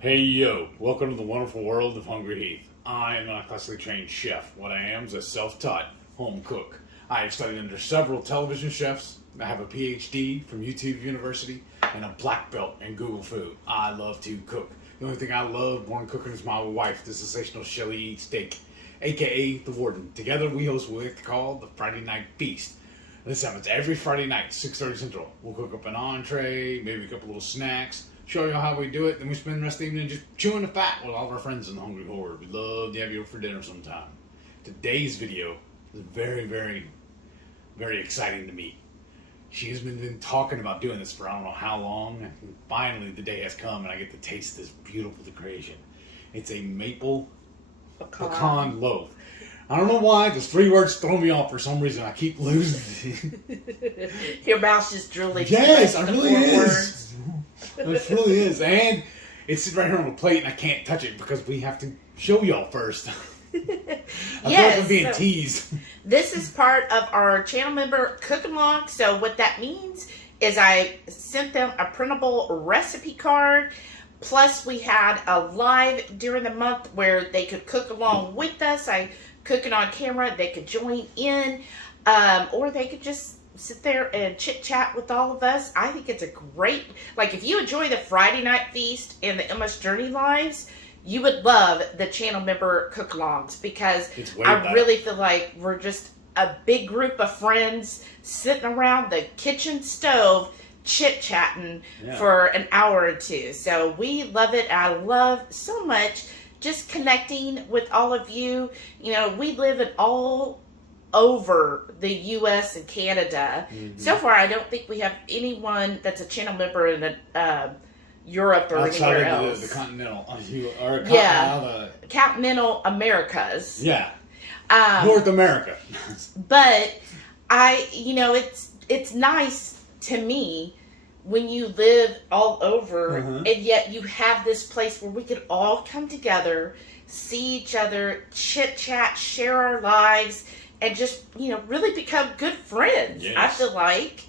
Hey yo, welcome to the wonderful world of Hungry Heath. I am not a classically trained chef. What I am is a self-taught home cook. I have studied under several television chefs. I have a PhD from YouTube University and a black belt in Google Food. I love to cook. The only thing I love more than cooking is my wife, the sensational Shelly Eat Steak, aka the Warden. Together we host what we like to call the Friday Night Feast. This happens every Friday night, 6:30 Central. We'll cook up an entree, maybe a couple little snacks, show you how we do it, then we spend the rest of the evening just chewing the fat with all of our friends in the Hungry Horde. We'd love to have you over for dinner sometime. Today's video is very, very exciting to me. She's been talking about doing this for I don't know how long, and finally the day has come and I get to taste this beautiful creation. It's a maple pecan loaf. I don't know why, those three words throw me off for some reason. I keep losing it. Your mouth's just drooling. Yes, it really is. It really is. And it's sitting right here on the plate and I can't touch it because we have to show y'all first. I feel like I'm being teased. This is part of our channel member cook-along. So what that means is I sent them a printable recipe card. Plus we had a live during the month where they could cook along with us. I cook it on camera. They could join in, or they could just sit there and chit chat with all of us. I think it's a great, like if you enjoy the Friday Night Feast and the MS Journey lives, you would love the channel member cook-alongs because I really feel like we're just a big group of friends sitting around the kitchen stove chit-chatting for an hour or two. So we love it. I love so much just connecting with all of you. You know, we live in all over the U.S. and Canada. So far, I don't think we have anyone that's a channel member in Europe or anywhere else. The continental, continental Americas. Yeah, North America. But it's nice to me when you live all over and yet you have this place where we could all come together, see each other, chit chat, share our lives, and just, really become good friends. Yes. I feel like.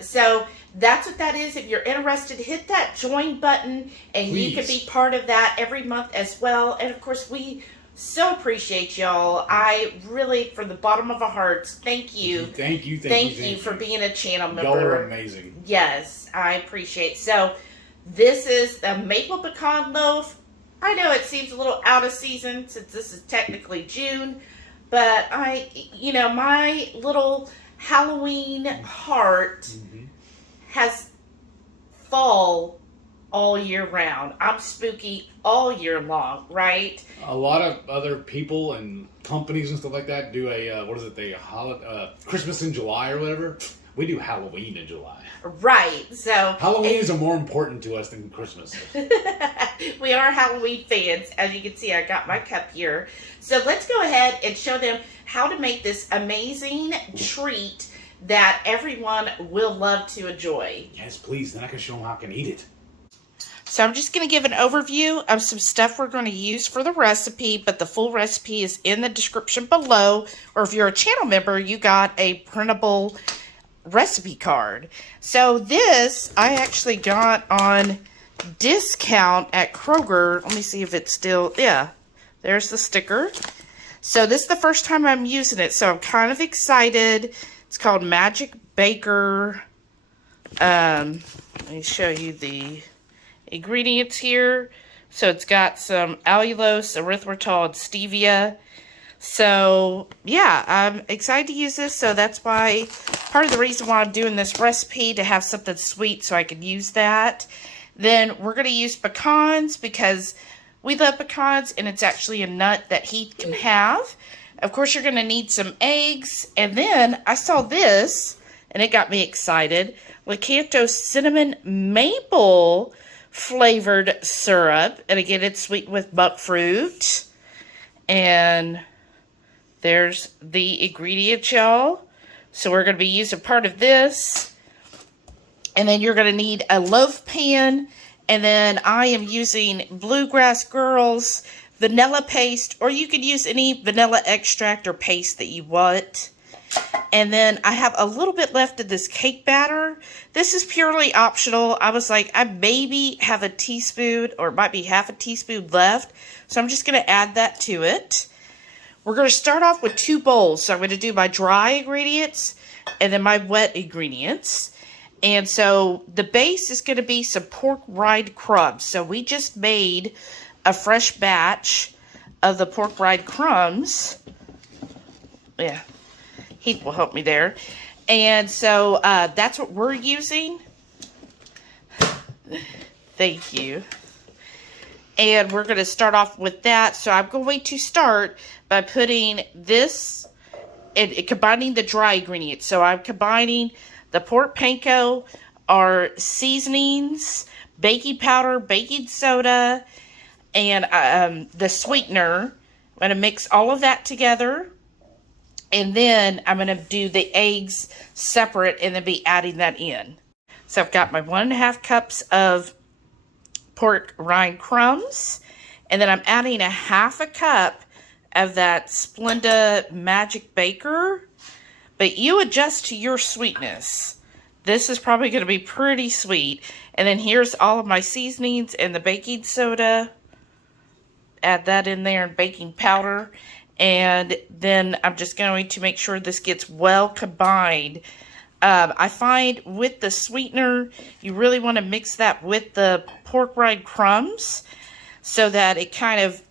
So that's what that is. If you're interested, hit that join button and you can be part of that every month as well. And of course, we so appreciate y'all. I really, from the bottom of our hearts, thank you. Thank you for being a channel member. Y'all are amazing. Yes, I appreciate. So this is the maple pecan loaf. I know it seems a little out of season since this is technically June, but my little Halloween heart has fall all year round. I'm spooky all year long, right? A lot of other people and companies and stuff like that do Christmas in July or whatever. We do Halloween in July. Right. So Halloween is more important to us than Christmas. We are Halloween fans. As you can see, I got my cup here. So let's go ahead and show them how to make this amazing treat that everyone will love to enjoy. Yes, please. Then I can show them how I can eat it. So I'm just going to give an overview of some stuff we're going to use for the recipe, but the full recipe is in the description below. Or if you're a channel member, you got a printable recipe card. So this I actually got on discount at Kroger. Let me see if it's still, there's the sticker. So this is the first time I'm using it, so I'm kind of excited. It's called Magic Baker. Let me show you the ingredients here. So it's got some allulose, erythritol, and stevia. So yeah, I'm excited to use this. So that's why, part of the reason why I'm doing this recipe, to have something sweet so I can use that. Then we're going to use pecans because we love pecans and it's actually a nut that Heath can have. Of course, you're going to need some eggs. And then I saw this and it got me excited. Lakanto cinnamon maple flavored syrup. And again, it's sweetened with buck fruit. And there's the ingredients, y'all. So we're going to be using part of this. And then you're going to need a loaf pan. And then I am using Bluegrass Girls vanilla paste. Or you could use any vanilla extract or paste that you want. And then I have a little bit left of this cake batter. This is purely optional. I was like, I maybe have a teaspoon or it might be half a teaspoon left. So I'm just going to add that to it. We're going to start off with 2 bowls. So I'm going to do my dry ingredients and then my wet ingredients. And so the base is going to be some pork rind crumbs. So we just made a fresh batch of the pork rind crumbs. Yeah. Heath will help me there. And so that's what we're using. Thank you. And we're going to start off with that. So I'm going to start by putting this and combining the dry ingredients. So I'm combining the pork panko, our seasonings, baking powder, baking soda, and the sweetener. I'm going to mix all of that together. And then I'm going to do the eggs separate and then be adding that in. So I've got my 1.5 cups of pork rind crumbs. And then I'm adding 1/2 cup of that Splenda Magic Baker. But you adjust to your sweetness. This is probably going to be pretty sweet. And then here's all of my seasonings and the baking soda. Add that in there and baking powder. And then I'm just going to make sure this gets well combined. I find with the sweetener, you really want to mix that with the pork rind crumbs so that it kind of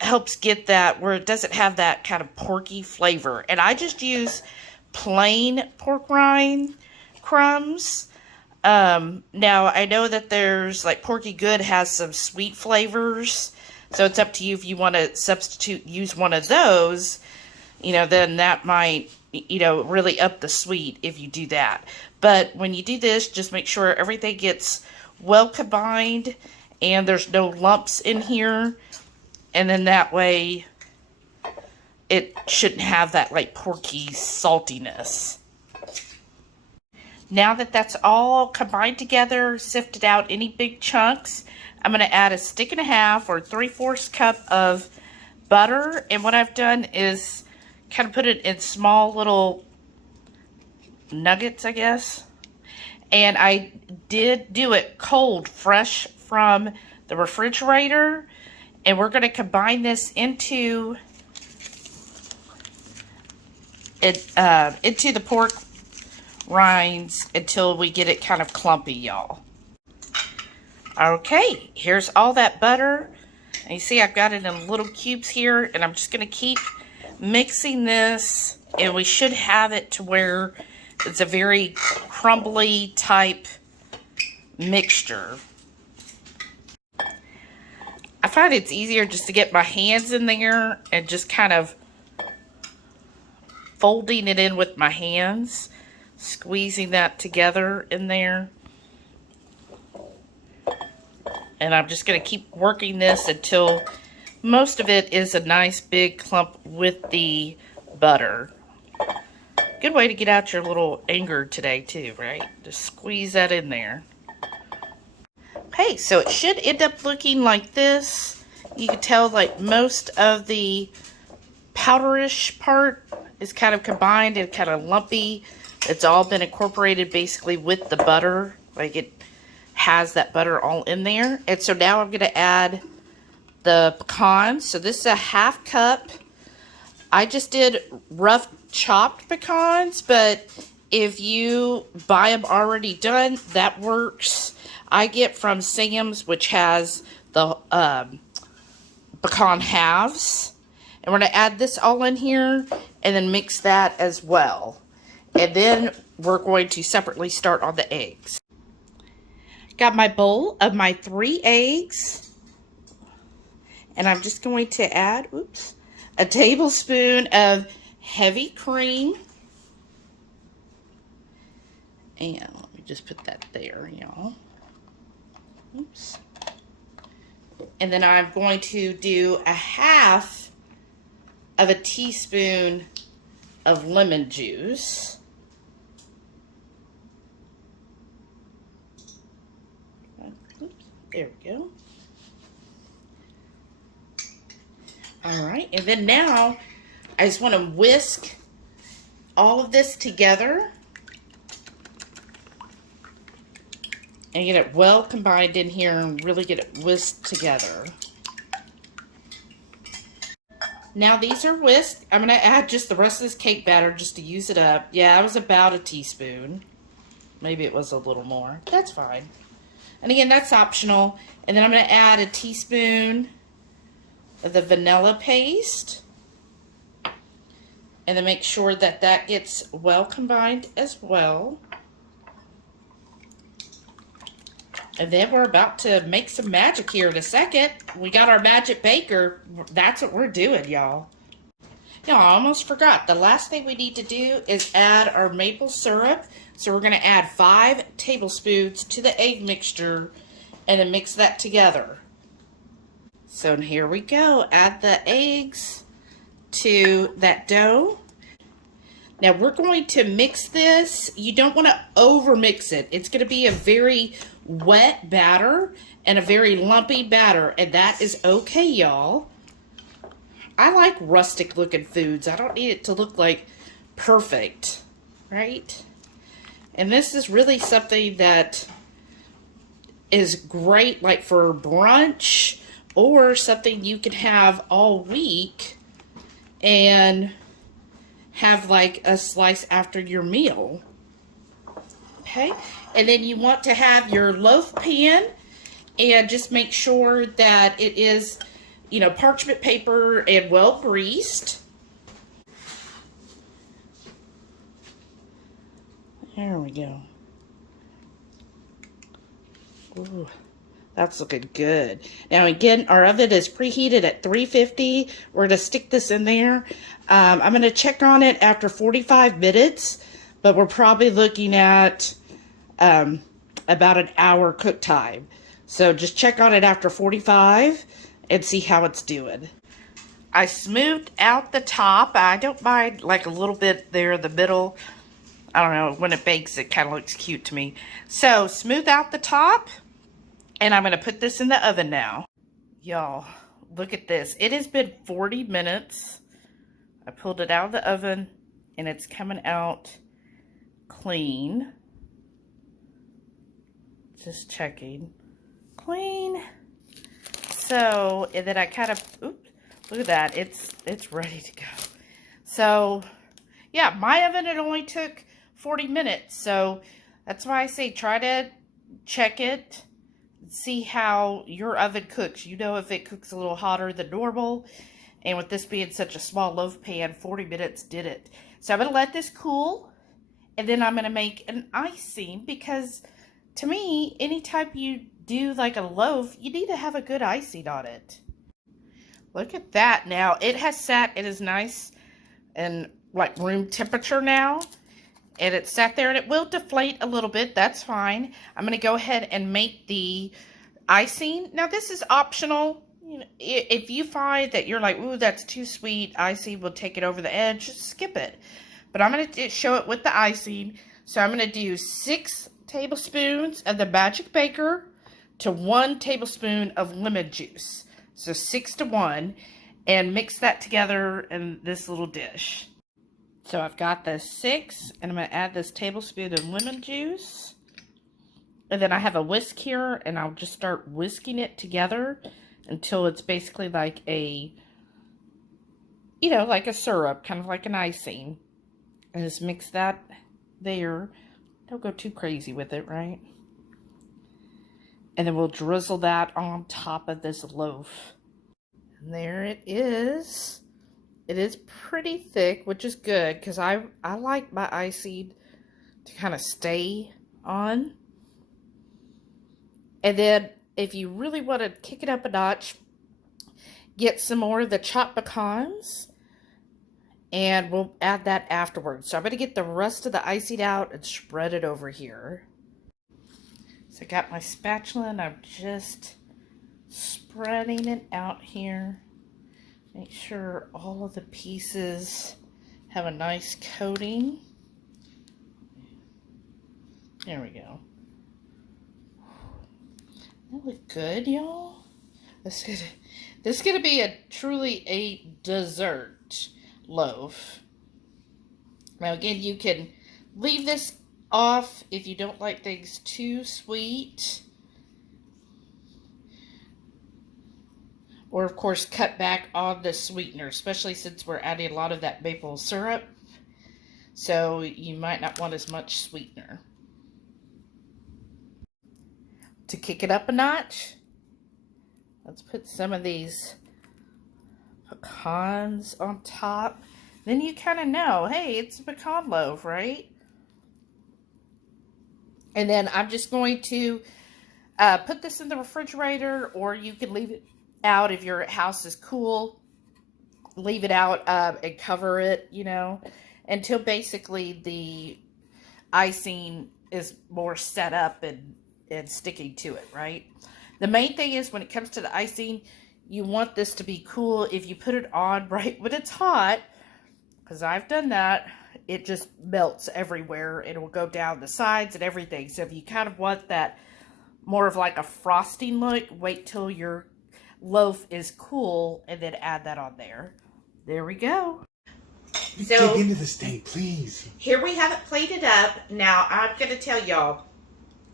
helps get that where it doesn't have that kind of porky flavor. And I just use plain pork rind crumbs. Now, I know that there's like Porky Good has some sweet flavors. So it's up to you if you want to use one of those, then that might, really up the sweet if you do that. But when you do this, just make sure everything gets well combined and there's no lumps in here. And then that way it shouldn't have that like porky saltiness. Now that that's all combined together, sifted out any big chunks, I'm going to add 1.5 sticks or 3/4 cup of butter. And what I've done is kind of put it in small little nuggets, I guess. And I did do it cold, fresh from the refrigerator. And we're going to combine this into the pork rinds until we get it kind of clumpy, y'all. Okay, here's all that butter. And you see I've got it in little cubes here, and I'm just going to keep mixing this, and we should have it to where it's a very crumbly type mixture. I find it's easier just to get my hands in there and just kind of folding it in with my hands, squeezing that together in there. And I'm just going to keep working this until most of it is a nice big clump with the butter. Good way to get out your little anger today too, right? Just squeeze that in there. Okay, so it should end up looking like this. You can tell like most of the powderish part is kind of combined and kind of lumpy. It's all been incorporated basically with the butter. Like it has that butter all in there. And so now I'm going to add the pecans. So this is 1/2 cup. I just did rough chopped pecans, but if you buy them already done, that works. I get from Sam's, which has the pecan halves. And we're going to add this all in here and then mix that as well. And then we're going to separately start on the eggs. Got my bowl of my 3 eggs. And I'm just going to add, a tablespoon of heavy cream. And let me just put that there, y'all. Oops. And then I'm going to do 1/2 of a teaspoon of lemon juice. Oops, there we go. All right, and then now I just want to whisk all of this together and get it well combined in here and really get it whisked together. Now these are whisked. I'm going to add just the rest of this cake batter just to use it up. Yeah, it was about a teaspoon. Maybe it was a little more. That's fine. And again, that's optional. And then I'm going to add a teaspoon of the vanilla paste. And then make sure that that gets well combined as well. And then we're about to make some magic here in a second. We got our magic baker. That's what we're doing, y'all. Now, I almost forgot. The last thing we need to do is add our maple syrup. So we're going to add 5 tablespoons to the egg mixture and then mix that together. So here we go. Add the eggs to that dough. Now we're going to mix this. You don't want to over mix it. It's going to be a very wet batter and a very lumpy batter, and that is okay, y'all. I like rustic looking foods. I don't need it to look like perfect, right? And this is really something that is great like for brunch or something you can have all week and have like a slice after your meal. Okay, and then you want to have your loaf pan and just make sure that it is, you know, parchment paper and well greased. There we go. Ooh, that's looking good. Now again, our oven is preheated at 350. We're going to stick this in there. I'm going to check on it after 45 minutes, but we're probably looking at about an hour cook time. So just check on it after 45 and see how it's doing. I smoothed out the top. I don't mind like a little bit there in the middle. I don't know, when it bakes it kind of looks cute to me. So smooth out the top and I'm going to put this in the oven now. Y'all, look at this. It has been 40 minutes. I pulled it out of the oven and it's coming out clean. Just checking. Clean. So, and then I kind of, oops, look at that. It's ready to go. So, yeah, my oven, it only took 40 minutes. So, that's why I say try to check it. See how your oven cooks. You know if it cooks a little hotter than normal. And with this being such a small loaf pan, 40 minutes did it. So I'm going to let this cool. And then I'm going to make an icing. Because to me, anytime you do like a loaf, you need to have a good icing on it. Look at that now. It has sat, it is nice and like room temperature now. And it sat there and it will deflate a little bit. That's fine. I'm going to go ahead and make the icing. Now this is optional. You know, if you find that you're like, ooh, that's too sweet, icing will take it over the edge, just skip it. But I'm going to show it with the icing. So I'm going to do 6 tablespoons of the magic baker to 1 tablespoon of lemon juice. So 6 to 1. And mix that together in this little dish. So I've got the 6, and I'm going to add this tablespoon of lemon juice. And then I have a whisk here, and I'll just start whisking it together until it's basically like a, you know, like a syrup, kind of like an icing. And just mix that there. Don't go too crazy with it, right? And then we'll drizzle that on top of this loaf. And there it is. It is pretty thick, which is good because I like my icing to kind of stay on. And then if you really want to kick it up a notch, get some more of the chopped pecans and we'll add that afterwards. So I'm going to get the rest of the icing out and spread it over here. So I got my spatula and I'm just spreading it out here. Make sure all of the pieces have a nice coating. There we go. That look good, y'all. This is gonna be a truly a dessert loaf. Now again, you can leave this off if you don't like things too sweet. Or of course cut back on the sweetener, especially since we're adding a lot of that maple syrup. So you might not want as much sweetener. To kick it up a notch, let's put some of these pecans on top. Then you kind of know, hey, it's a pecan loaf, right? And then I'm just going to put this in the refrigerator, or you can leave it out if your house is cool. Leave it out and cover it, you know, until basically the icing is more set up and sticking to it, right? The main thing is when it comes to the icing, you want this to be cool. If you put it on right when it's hot, because I've done that, it just melts everywhere. It will go down the sides and everything. So if you kind of want that more of like a frosting look, wait till your loaf is cool and then add that on there. There we go. So, dig into this thing, please. Here we have it plated up. Now, I'm going to tell y'all,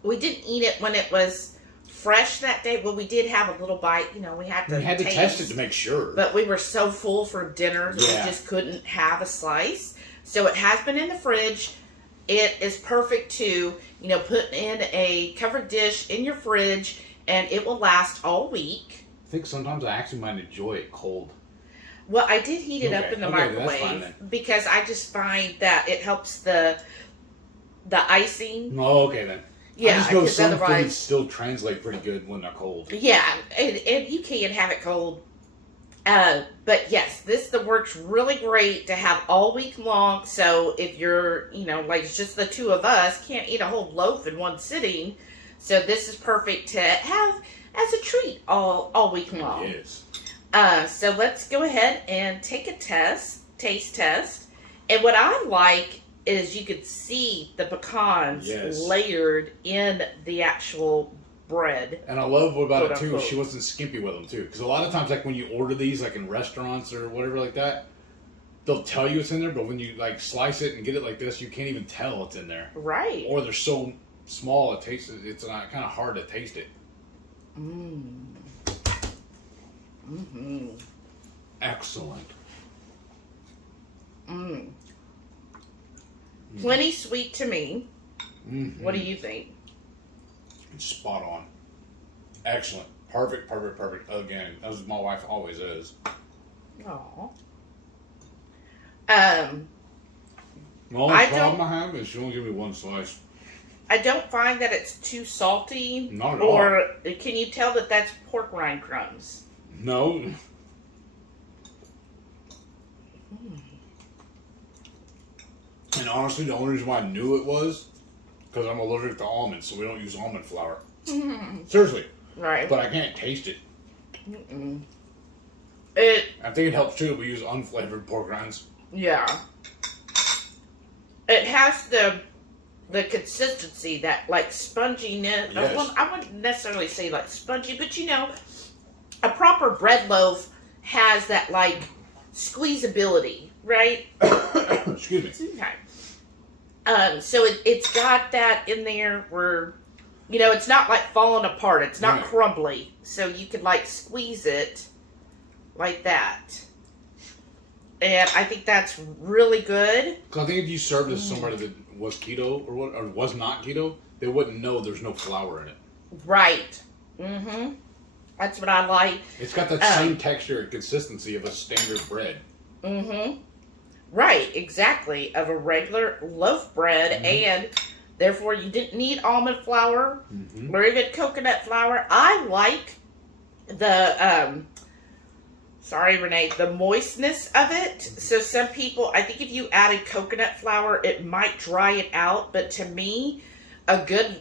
we didn't eat it when it was fresh that day. Well, we did have a little bite. You know, we had to test it to make sure. But we were so full for dinner that we just couldn't have a slice. So it has been in the fridge. It is perfect to, you know, put in a covered dish in your fridge, and it will last all week. I think sometimes I actually might enjoy it cold. Well, I did heat it up in the microwave because I just find that it helps the icing. Oh, okay then. Yeah, I just know some foods still translate pretty good when they're cold. Yeah, and you can have it cold. But yes, this works really great to have all week long. So if you're, you know, like it's just the two of us, can't eat a whole loaf in one sitting. So this is perfect to have as a treat all week long. It is. So let's go ahead and take a taste test. And what I like is you could see the pecans layered in the actual bread. And I love about it too, she wasn't skimpy with them too. Because a lot of times, like when you order these, like in restaurants or whatever like that, they'll tell you it's in there, but when you like slice it and get it like this, you can't even tell it's in there. Right. Or they're so small, it's kind of hard to taste it. Mm-hmm. Excellent. Plenty sweet to me. Mm-hmm. What do you think? It's spot on. Excellent. Perfect. Again, as my wife always is. Aww. The only problem I have is she only give me one slice. I don't find that it's too salty. Not at all. Or can you tell that that's pork rind crumbs? No. And honestly, the only reason why I knew it was because I'm allergic to almonds, so we don't use almond flour. Seriously. Right. But I can't taste it. I think it helps too that we use unflavored pork rinds. Yeah. It has the consistency, that like sponginess. Yes. Well, I wouldn't necessarily say like spongy, but you know, a proper bread loaf has that like squeezability, right? Excuse me. Okay. So it's got that in there where, you know, it's not like falling apart. It's not crumbly. So you can like squeeze it like that. And I think that's really good. Because I think if you served this to somebody that was keto or was not keto, they wouldn't know there's no flour in it. Right. Mm-hmm. That's what I like. It's got that same texture and consistency of a standard bread. Mm-hmm. Right, exactly. Of a regular loaf bread, and therefore you didn't need almond flour or even coconut flour. I like the sorry, Renee, the moistness of it. So some people, I think if you added coconut flour, it might dry it out. But to me, a good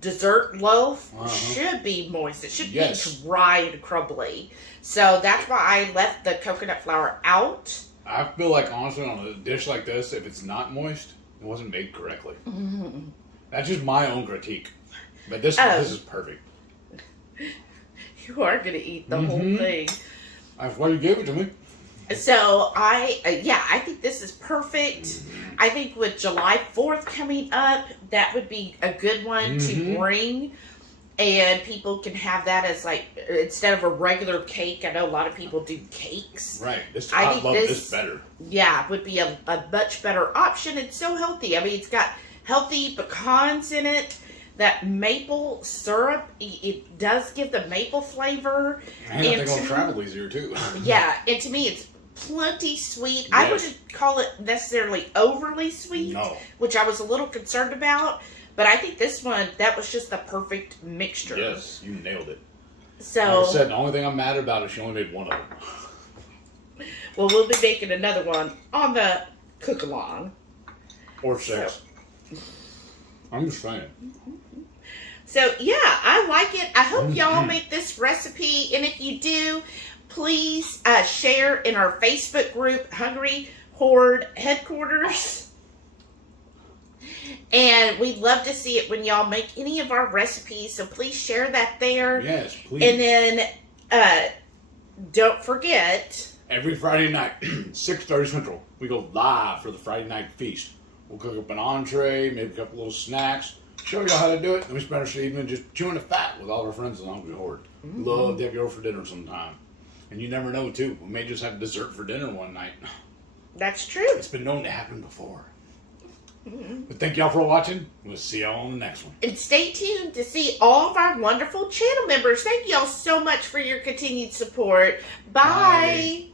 dessert loaf should be moist. It should be dry and crumbly. So that's why I left the coconut flour out. I feel like, honestly, on a dish like this, if it's not moist, it wasn't made correctly. That's just my own critique. But this is perfect. You are going to eat the whole thing. That's why you gave it to me. So I think this is perfect. I think with July 4th coming up, that would be a good one to bring. And people can have that as like, instead of a regular cake. I know a lot of people do cakes. Right. I love this better. Yeah, would be a much better option. It's so healthy. I mean, it's got healthy pecans in it. That maple syrup, it does give the maple flavor. And I think it'll travel easier too. Yeah, and to me it's plenty sweet. Yes. I wouldn't call it necessarily overly sweet, which I was a little concerned about. But I think this one, that was just the perfect mixture. Yes, you nailed it. So, like I said, the only thing I'm mad about is she only made one of them. Well, we'll be making another one on the cook-along. Or 6. I'm just saying. So, yeah, I like it. I hope y'all make this recipe. And if you do, please share in our Facebook group, Hungry Horde Headquarters. And we'd love to see it when y'all make any of our recipes. So please share that there. Yes, please. And then don't forget. Every Friday night, 6:30 Central, we go live for the Friday night feast. We'll cook up an entree, maybe a couple little snacks, show y'all how to do it. Then we spend our evening just chewing the fat with all our friends in the Hungry Horde. Love to have you over for dinner sometime. And you never know, too. We may just have dessert for dinner one night. That's true. It's been known to happen before. But thank y'all for watching. We'll see y'all on the next one. And stay tuned to see all of our wonderful channel members. Thank y'all so much for your continued support. Bye.